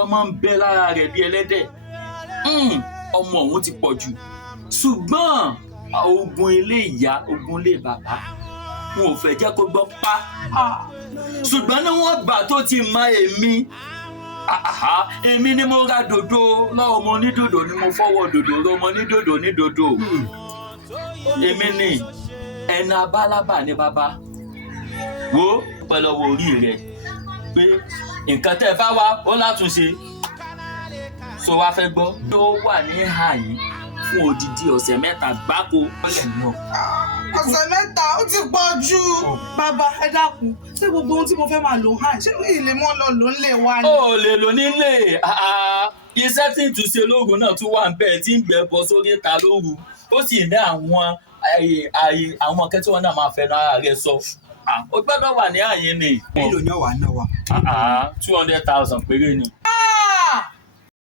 ọmọ ń bẹ lára rẹ̀ bí ẹlẹ́dẹ̀ ọmọ òun ti pọ̀ jù ṣùgbọ́n ogun ilé ìyá ogun ilé bàbá wọn ò fẹ́ jẹ́ kó gbọ́ pa ṣùgbọ́n ní wọ́n gbà tó ti mọ èmi ni mo ra dòdò lọ́wọ́ ọmọ onídòdò ni mo fọwọ́ dòdò lọ́wọ́ ọmọ onídòdò onídòdò èmi ni ẹ̀nà abálábà ní bàbá wo pẹ̀lú orí rẹ̀ pé nǹkan tẹ́ ẹ bá wá ó látúnṣe so wá fẹ́ gbọ́ tó wà ní àyè fún odidi ọ̀sẹ̀ mẹ́ta gbáko. ọ̀sẹ̀ mẹ́ta ó ti pọ̀ jù. Bàbá ẹ dákun ṣé gbogbo ohun tí mo fẹ́ máa lò hàn ṣé ilé mọ́ lọ ló ń lè wá ni. ó lè lò nílé iṣẹ́ tí ń túnṣe lóru náà tún wà ń bẹ̀ tí ń gbẹ bọ sórí ìta lóru ó sì ní àwọn kẹ́tí wọn náà máa fẹnu ara rẹ̀ sọ ó gbọ́dọ̀ wà ní àyè ni. èlò ni ọ̀wà náà wà. 200,000 péré ni.